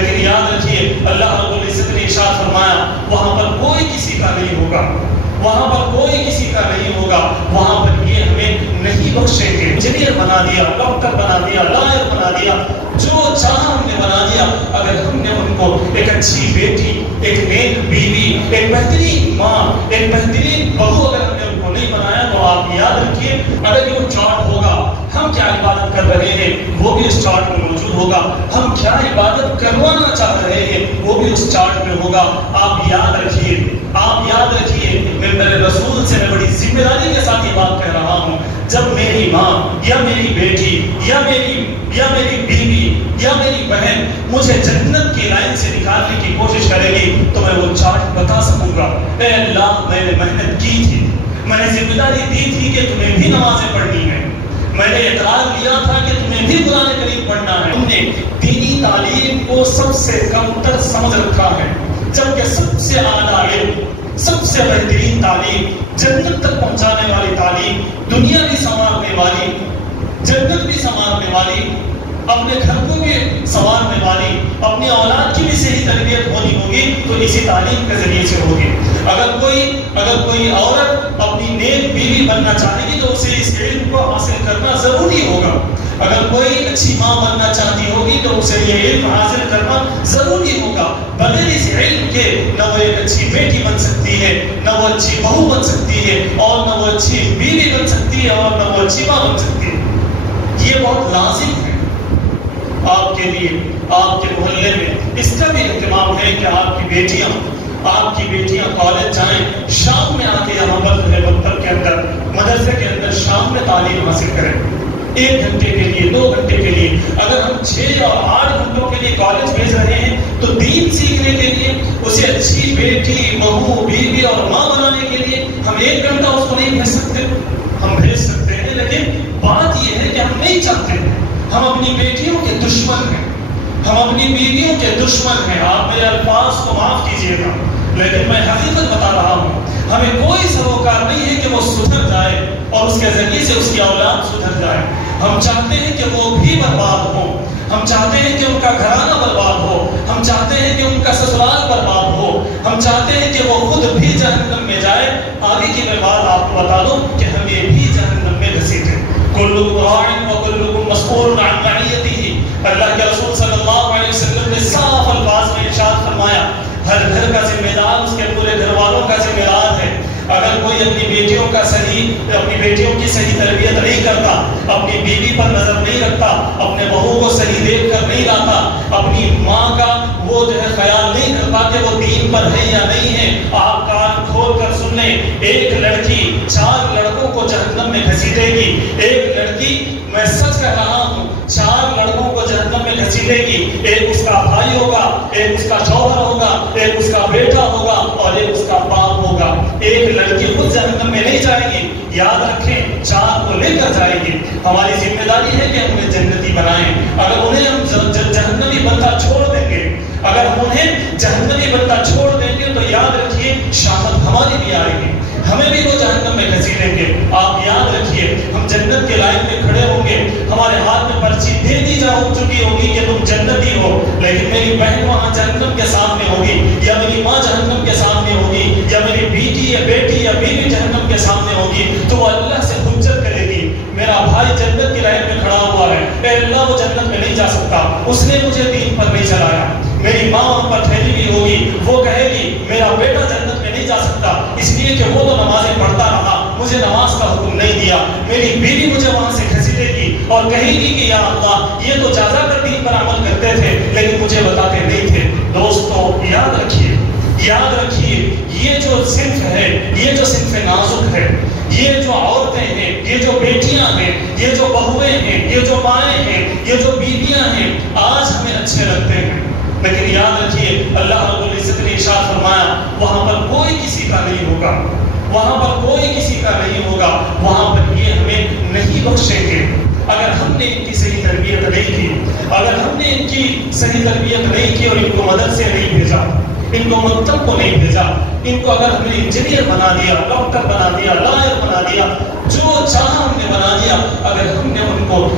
لیکن یاد رکھیے اللہ رب العزت نے ارشاد فرمایا وہاں پر کوئی کسی کا نہیں ہوگا، وہاں پر کوئی کسی کا نہیں ہوگا، وہاں پر یہ ہمیں نہیں بخشیں گے۔ انجینئر بنا دیا، ڈاکٹر بنا دیا، لائر بنا دیا، جو چاہا ہم نے بنا دیا، اگر ہم نے ان کو ایک اچھی بیٹی، ایک نیک بیوی، ایک بہترین ماں، ایک بہترین بہو اگر ہم نے ان کو نہیں بنایا تو آپ یاد رکھیے اگر یہ چارٹ ہوگا ہم کیا عبادت کر رہے ہیں وہ بھی اس چارٹ میں موجود ہوگا، ہم کیا عبادت کروانا چاہ رہے ہیں وہ بھی اس چارٹ میں ہوگا۔ آپ یاد رکھیے، آپ یاد رکھیے، میں میرے رسول سے میں بڑی ذمہ داری کے ساتھ یہ بات کہہ رہا ہوں، جب میری ماں یا میری بیٹی یا میری بیوی یا میری بہن مجھے جنت کی لائن سے نکالنے کی کوشش کرے گی تو میں وہ چارٹ بتا سکوں گا، اے اللہ میں نے محنت کی تھی، میں نے ذمہ داری دی تھی کہ تمہیں بھی نمازیں پڑھنی ہیں، میں نے اقرار لیا تھا کہ تمہیں بھی قرآن کریم پڑھنا ہے۔ ہم نے دینی تعلیم کو سب سے کم تر سمجھ رکھا ہے، جبکہ سب سے اعلیٰ علم، سب سے بہترین تعلیم، جنت تک پہنچانے والی تعلیم، دنیا بھی سنوارنے والی، جنت بھی سنوارنے والی، اپنے گھر کو بھی سنوارنے والی، اپنی اولاد کی بھی صحیح تربیت ہونی ہوگی تو اسی تعلیم کے ذریعے سے ہوگی۔ اگر کوئی عورت اپنی نیک بیوی بننا چاہے گی تو اسے اس علم کو حاصل کرنا ضروری ہوگا، اگر کوئی اچھی ماں بننا چاہتی ہوگی تو اسے یہ علم حاصل کرنا ضروری ہوگا۔ بغیر اس علم کے نہ وہ ایک اچھی بیٹی بن سکتی ہے، نہ وہ اچھی بہو بن سکتی ہے، اور نہ وہ اچھی بیوی بن سکتی ہے، اور نہ وہ اچھی ماں بن سکتی ہے۔ یہ بہت لازم ہے آپ کے لیے، آپ کے محلے میں اس کا بھی اہتمام ہے کہ آپ کی بیٹیاں کالج جائیں، شام میں آ کے یہاں پر مکتب کے اندر، مدرسے کے اندر شام میں تعلیم حاصل کریں، 1 گھنٹے کے لیے، 2 گھنٹے کے لیے۔ اگر ہم 6 اور 8 گھنٹوں کے لیے کالج بھیج رہے ہیں تو دین سیکھنے کے لیے، اسے اچھی بیٹی، بہو، بیوی اور ماں بنانے کے لیے ہم 1 گھنٹہ اس کو نہیں بھیج سکتے؟ ہم بھیج سکتے ہیں، لیکن بات یہ ہے کہ ہم نہیں چاہتے، ہم اپنی بیٹیوں کے دشمن ہیں، ہم اپنی بیویوں کے دشمن ہیں۔ آپ میرے الفاظ کو معاف کیجیے گا لیکن میں حقیقت بتا رہا ہوں، ہمیں کوئی سروکار نہیں ہے کہ وہ سدھر جائے اور اس کے ذریعے سے اس کی اولاد سدھر جائے۔ ہم چاہتے ہیں کہ وہ بھی برباد ہو، ہم چاہتے ہیں کہ ان کا گھرانہ برباد ہو، ہم چاہتے ہیں کہ ان کا سسرال برباد ہو، ہم چاہتے ہیں کہ وہ خود بھی جہنم میں جائے۔ آگے کی میں بات آپ کو بتا دوں کہ ہمیں بھی جہنم میں گھسیٹے۔ کلکم راع وکلکم مسئول عن رعیتہ، اللہ کے رسول صلی اللہ علیہ وسلم نے صاف الفاظ میں ارشاد فرمایا ہر گھر کا ذمہ دار اس کے پورے گھر والوں کا ذمہ دار ہے۔ اگر کوئی اپنی بیٹیوں کی صحیح تربیت نہیں کرتا، اپنی بیوی پر نظر نہیں رکھتا، اپنے بہو کو صحیح دیکھ کر نہیں لاتا، اپنی ماں کا وہ خیال نہیں کرتا کہ وہ دین پر ہے یا نہیں ہے، آپ کان کھول کر سن لیں، ایک لڑکی 4 لڑکوں کو جہنم میں گھسیٹے گی۔ ایک لڑکی، میں سچ کہہ رہا ہوں، 4 لڑکوں کو جہنم میں گھسیٹے گی۔ ایک اس کا بھائی ہوگا، ایک اس کا شوہر ہوگا، ایک اس کا بیٹا ہوگا اور ایک اس کا باپ ہوگا۔ ایک لڑکی خود جہنم میں نہیں جائے گی، یاد رکھیں 4 کو لے کر جائے گی۔ ہماری ذمہ داری ہے کہ ہم انہیں جنتی بنائیں۔ اگر انہیں ہم جہنمی بندہ چھوڑ دیں گے، اگر ہم انہیں جہنمی بندہ چھوڑ دیں گے تو یاد رکھیے شامت ہماری بھی آئے گی، ہمیں بھی وہ جہنم میں گھسیٹیں گے۔ آپ یاد رکھیے ہم جنت کے لائن میں کھڑے ہوں گے، ہمارے ہاتھ میں پرچی دے دی جا چکی ہوگی کہ تم جنتی ہو، لیکن میری بہن وہاں جہنم کے سامنے ہوگی، یا میری ماں جہنم کے سامنے ہوگی، یا میری بیٹی یا بیٹی یا بیوی جہنم کے سامنے ہوگی، تو وہ اللہ سے حجت کرے گی میرا بھائی جنت کی لائن میں کھڑا ہوا ہے، اے اللہ وہ جنت میں نہیں جا سکتا، اس نے مجھے دین پر نہیں چلایا۔ میری ماں وہاں پر ٹھہری ہوئی ہوگی، وہ کہے گی میرا بیٹا جنت میں نہیں جا سکتا اس لیے کہ وہ تو نمازیں پڑھتا رہا، مجھے نماز کا حکم نہیں دیا۔ میری بیوی مجھے وہاں سے گھسیٹے گی اور کہے گی کہ یا اللہ یہ تو جازا کر دین پر عمل کرتے تھے لیکن مجھے بتاتے نہیں تھے۔ دوستو یاد رکھیے یہ جو صنف ہے، یہ جو صنف نازک ہے، یہ جو عورتیں ہیں، یہ جو بیٹیاں ہیں، یہ جو بہویں ہیں، یہ جو مائیں ہیں، یہ جو بیویاں ہیں، آج ہمیں اچھے لگتے ہیں لیکن یاد رکھیے اللہ رب العزت نے ارشاد فرمایا وہاں پر کوئی کسی کا نہیں ہوگا، وہاں پر کوئی کسی کا نہیں ہوگا، وہاں پر یہ ہمیں نہیں بخشیں گے۔ اگر ہم نے ان کی صحیح تربیت نہیں کی، اگر ہم نے ان کی صحیح تربیت نہیں کی اور ان کو مدرسے نہیں بھیجا، ان کو مکتب کو نہیں بھیجا، ان کو اگر ہم نے انجینئر بنا دیا، ڈاکٹر بنا دیا، لائر بنا دیا، جو چاہا ہم نے بنا دیا، اگر ہم نے ان کو